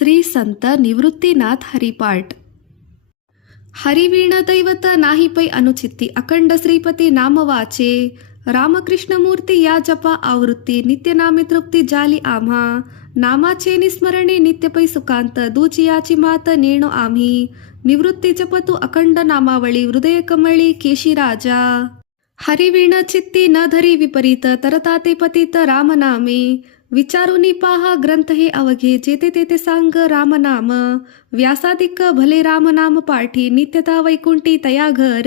श्री संत निवृत्तीनाथ हरिपाठ. हरिवीण दैवत नाही पै अनुचित्ती, अखंड श्रीपती नाम वाचे. रामकृष्ण मूर्ती या जपा आवृत्ती, नित्य नामे तृप्ती जाली आम्हा. नामाचे निस्मरणे नित्य पै सुखांत, दुचियाची मात नेणो आम्ही. निवृत्ती जपतु अखंड नामावळी, हृदय कमळी केशी राजा. हरिवीण चित्ती न धरी विपरीत, तरता ते पतित रामनामे. विचारुनी पाहा ग्रंथ हे अवघे, जेते तेते सांग रामनाम. व्यासादिक भले रामनाम पाठी, नित्यता वैकुंठी तया घर.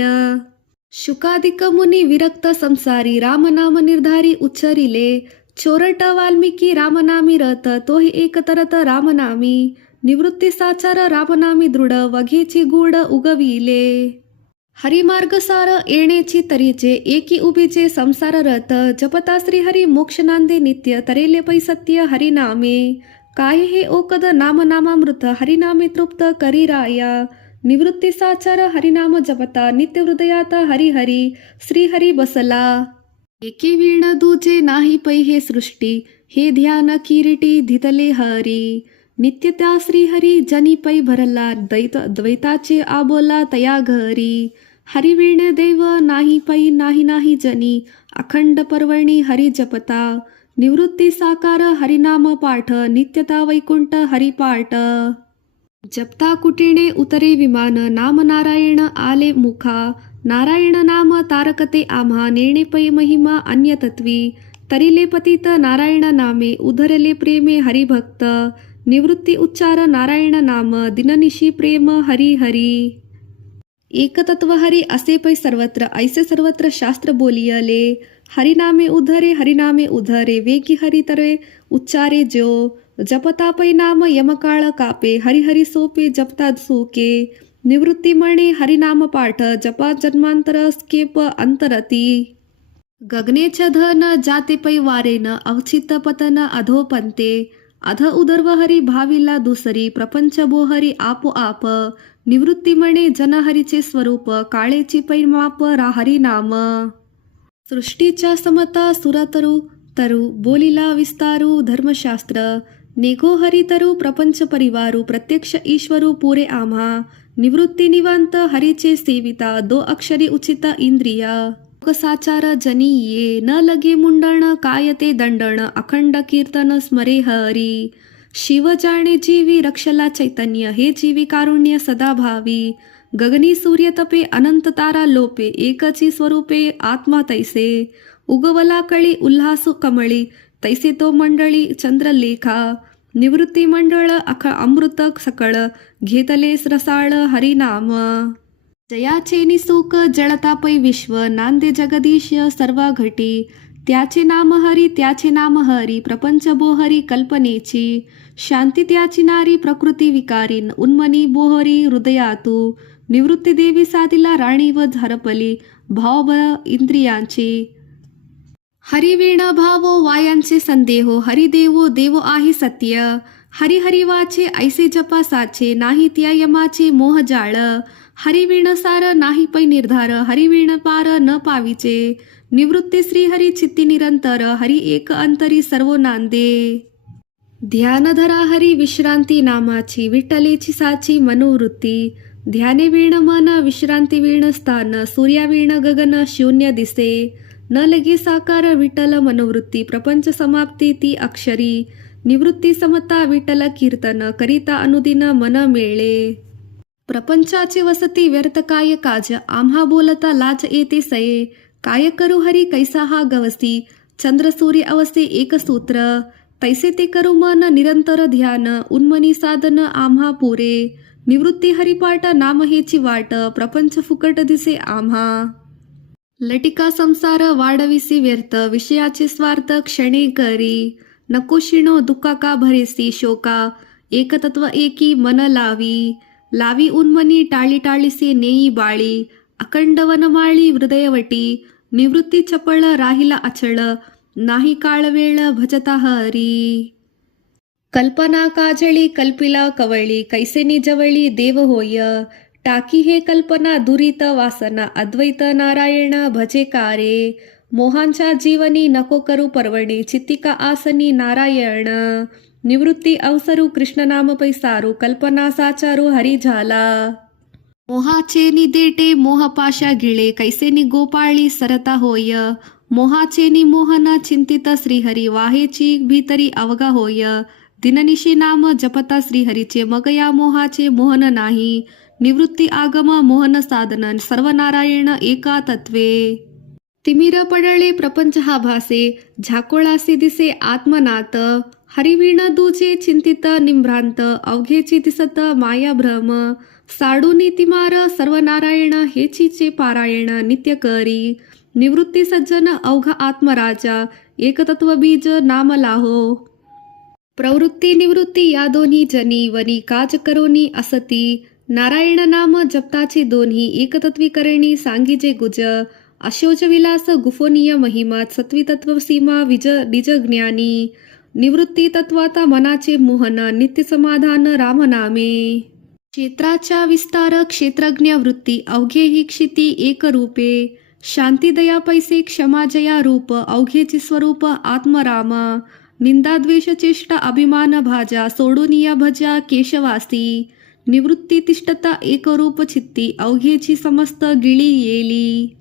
शुकादिक मुनी विरक्त संसारी, रामनाम निर्धारी उच्चरिले. चोरट वाल्मिकी रामनामी रत, तोही एक तरत रामनामी. निवृत्ती साचार रामनामी दृढ, वघेची गूढ उगविले. हरिमार्ग सार येणेची तरीचे, एकी उभीचे संसार रथ. जपता श्री हरी मोक्ष नांदे नित्य, तरेले पै सत्य हरिनामे. काय हे ओकद नाम नामामृत, हरिनामे तृप्त करी राया. निवृत्ती साचार हरिनाम जपता, नित्य हृदयात हरी हरी श्री हरी बसला. एके वीण दूजे नाही पै हे सृष्टी, हे ध्यान किरीटी धितले हरी. नित्य त्या श्रीहरी जनी पै भरला, द्वैताचे आबोला तया घरी. हरिवीणे देव नाही पै नाही नाही जनी, अखंड पर्वणी हरी जपता. निवृत्ती साकार हरिनाम पाठ, नित्यता वैकुंठ हरिपाठ. जपता कुटीणे उतरे विमान, नाम नारायण आले मुखा. नारायण नाम तारकते आम्हा, नेणे पै महिमा अन्यतत्वी. तरिले पतित नारायण नामे, उधरले प्रेमे हरिभक्त. निवृत्ती उच्चार नारायण नाम, दिननिशी प्रेम हरी हरी. एकतत्व हरी असे पै सर्वत्र, ऐसे सर्वत्र शास्त्र बोलियले. हरिनामे उधरे हरिनामे उधरे, वेगी हरी तरे उच्चारे जो. जपता पै नाम यमकाळ कापे, हरिहरी सोपे जपता सुके. निवृत्ती म्हणे हरिनाम पाठ, जपा जन्मांतर स्केप अंतरती. गगनेच धन जाते पै वारेन, अवचित पतन अधोपंते. अध उदर्व हरी भाविला दुसरी, प्रपंच बोहरी आपोआप. निवृत्ती म्हणे जनहरीचे स्वरूप, काळेची पै माप हरिनाम. सृष्टीच्या समता सुरतरू तरु, बोलिला विस्तारू धर्मशास्त्र. नेघो हरितरू प्रपंच परिवारू, प्रत्यक्ष ईश्वरू पुरे आम्हा. निवृत्ती निवांत हरीचे सेविता, दो अक्षरी उचित इंद्रिया. साचार जनी ये, न लगे मुंडण काय ते दंडण. अखंड कीर्तन स्मरे हरी. शिव जाणे जीवी रक्षला चैतन्य, हे जीवी कारुण्य सदा भावी. गगनी सूर्य तपे अनंत तारा लोपे, एकची स्वरूपे आत्मा तैसे. उगवला कळी उल्हासु कमळी, तैसे तो मंडळी चंद्रलेखा. निवृत्ती मंडळ अमृत सकळ, घेतले रसाळ हरिनाम. जयाचे निसुक जळता पै विश्व, नांदे जगदीश सर्व घटी. त्याचे नाम हरी त्याचे नाम हरी, प्रपंच बोहरी कल्पनेची. शांती त्याची नारी प्रकृती विकारी, उन्मनी बोहरी हृदयातू. निवृत्ती देवी साधिला राणी व झारपली, भाव इंद्रियांची. हरिवीण भावो वायांचे संदेहो, हरिदेवो देवो आहे सत्य. हरी हरी वाचे ऐसे जपा साचे, नाही त्या यमाचे मोह जाळ. हरिवीण सार नाही पै निर्धार, हरिवीण पार न पाविचे. निवृत्ती श्रीहरी चित्ती निरंतर, हरी एक अंतरी सर्व नांदे. ध्यान धरा हरी विश्रांती नामाची, विठ्ठलेची साची मनोवृत्ती. ध्याने वीण मन विश्रांती वीण स्थान, सूर्यावीण गगन शून्य दिसे. न लगे साकार विठ्ठल मनोवृत्ती, प्रपंच समाप्ती ती अक्षरी. निवृत्ती समता विठ्ठल कीर्तन, करिता अनुदिन मन मेळे. प्रपंचाची वसती व्यर्थ काय काज, आम्हा बोलता लाज येते सये. काय करू हरी कैसा हा गवसी, चंद्र सूर्य अवसी एक सूत्र. तैसे ते करू मन निरंतर ध्यान, उन्मनी साधन आम्हा पुरे. निवृत्ती हरिपाठ नाम हेची वाट, प्रपंच फुकट दिसे आम्हा. लटिका संसार वाढविसी व्यर्थ, विषयाचे स्वार्थ क्षणे करी. नको शिणो दुःखा का भरेसी शोका, एकतत्व एकी मन लावी. लावी उन्मनी टाळी टाळीसी नेई बाळी, अखंड वनमाळी हृदयवटी. निवृत्ती चपळ राहिला अचळ, नाही काळ वेळ भजता हरी. कल्पना काजळी कल्पिला कवळी, कैसे निजवळी देव होय. टाकी हे कल्पना दुरित वासना, अद्वैत नारायण भजे कारे. मोहांच्या जीवनी नको करू पर्वणी, चित्तिका आसनी नारायण. निवृत्ती अवसरू कृष्णनाम पैसारू कल्पना साचारू हरी झाला. मोहाचे निदेटे मोहपाशा गिळे कैसे नि गोपाळी सरता होय. मोहाचे नि मोहन चिंतित श्रीहरी वाहेची भीतरी अवगा होय. दिननिशी नाम जपता श्रीहरीचे मग या मोहाचे मोहन नाही. निवृत्ती आगम मोहन साधन सर्व नारायण एका तत्वे. तिमिर पडळे प्रपंच हा भासे झाकोळासी दिसे आत्मनाथ. हरिवीण दूजे चिंतित निभ्रांत अवघेची दिसत माया भ्रम. साडूनी तिमार सर्व नारायण हेचीचे पारायण नित्य करी. निवृत्ती सज्जन अवघ आत्मराजा एकतत्व बीज नाम लाहो. प्रवृत्ती निवृत्ती या दोन्ही जनी वनी काज करोनी असती. नारायण नाम जपताची दोन्ही एकतत्वी करणी सांगीजे गुज. अशोच विलास गुफोनीय महिमा सत्वी तत्व सीमा विज निज ज्ञानी. निवृत्ती तत्वाता मनाचे मोहन नित्य समाधान रामनामे. क्षेत्राच्या विस्तार क्षेत्रज्ञ वृत्ती अवघे ही क्षिती एक रूपे. शांती दया पैसे क्षमा जया रूप अवघेची स्वरूप आत्मरामा. निंदा द्वेष चेष्टा अभिमान भाजा सोडून या भजा केशवासी. निवृत्ती तिष्ठता एकरूप चित्ती अवघेची समस्त गिळी येली.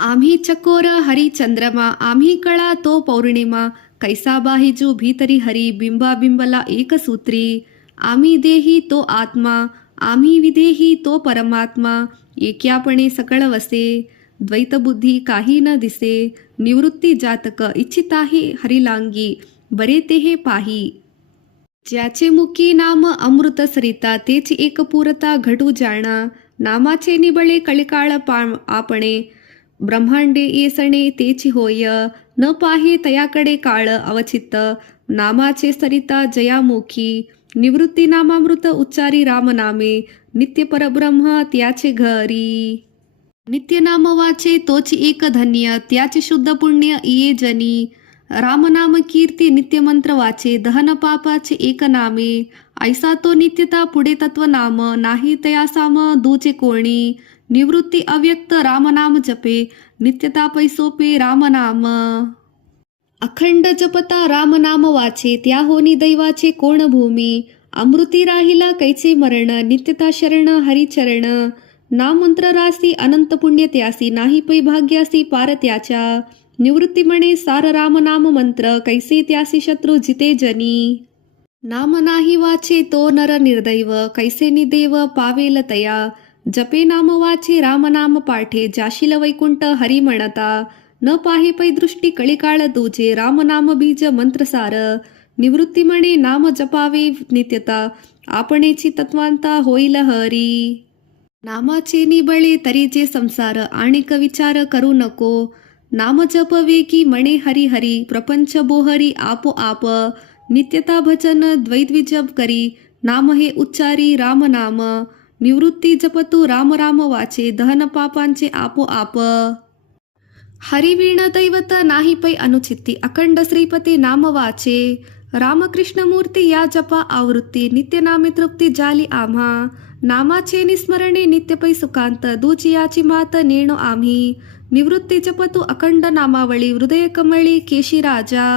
आम्ही चकोर हरी चंद्रमा आम्ही कळा तो पौर्णिमा. कैसा बाहिजू भीतरी हरी बिंबा बिंबला एक सूत्री. आम्ही देही तो आत्मा आम्ही विदेही तो परमात्मा. एक्यापणे सकळ वसे द्वैतबुद्धी काही न दिसे. निवृत्ती जातक इच्छिताही हरिलांगी बरे ते हे पाही. ज्याचे मुखी नाम अमृत सरिता तेच एक पुरता घटू जाणा. नामाचे निबळे कळिकाळ आपणे ब्रह्मांडे येसणे तेची होय. न पाहे तयाकडे काळ अवचित नामाचे सरिता जयामुखी. निवृत्ती नामामृत उच्चारी रामनामे नित्य परब्रह्म त्याचे घरी. नित्य नाम वाचे तोची एक धन्य त्याचे शुद्ध पुण्य इये जनी. रामनाम कीर्ती नित्य मंत्र वाचे दहन पापाचे एक नामे. ऐसा तो नित्यता पुढे तत्व नाम नाही तया साम दूचे कोणी. निवृत्ती अव्यक्त रामनाम जपे नित्यता पैसोपे रामनाम. अखंड जपता रामनाम वाचे त्या होनी दैवाचे कोण भूमी. अमृती राहिला कैचे मरण नित्यता शरण हरिचरण. नामंत्र रासी अनंत पुण्य त्यासी नाही पै भाग्यासी पार त्याच्या. निवृत्ती म्हणे सार रामनाम मंत्र कैसे त्यासी शत्रू जिते जनी. नाम नाही वाचे तो नर निर्दैव कैसे निदेव पावेल तया. जपे नाम वाचे रामनाम पाठे जाशील वैकुंठ हरी म्हणता. न पाहे पै दृष्टी कळिकाळ तुझे रामनाम बीज मंत्रसार. निवृत्ती म्हणे नाम जपावे नित्यता आपणेची तत्वांता होईल हरी. नामाचे निबळे तरीचे संसार आणिक विचार करू नको. नाम जपवे की म्हणे हरी हरी प्रपंच बोहरी आपोआप. नित्यता भजन द्वैद्विजप करी नाम हे उच्चारी रामनाम. निवृत्ती जपतू राम राम वाचे दहन पापांचे आपोआप. हरिवीण दैवत नाही पै अनुचित्ती अखंड श्रीपती नाम वाचे. रामकृष्ण मूर्ती या जपा आवृत्ती नित्य नामे तृप्ती जाली आम्हा. नामाचे निस्मरणे नित्य पै सुकांत दूची याची मात नेणो आम्ही. निवृत्ती जपतू अखंड नामावळी हृदय कमळी केशी राजा.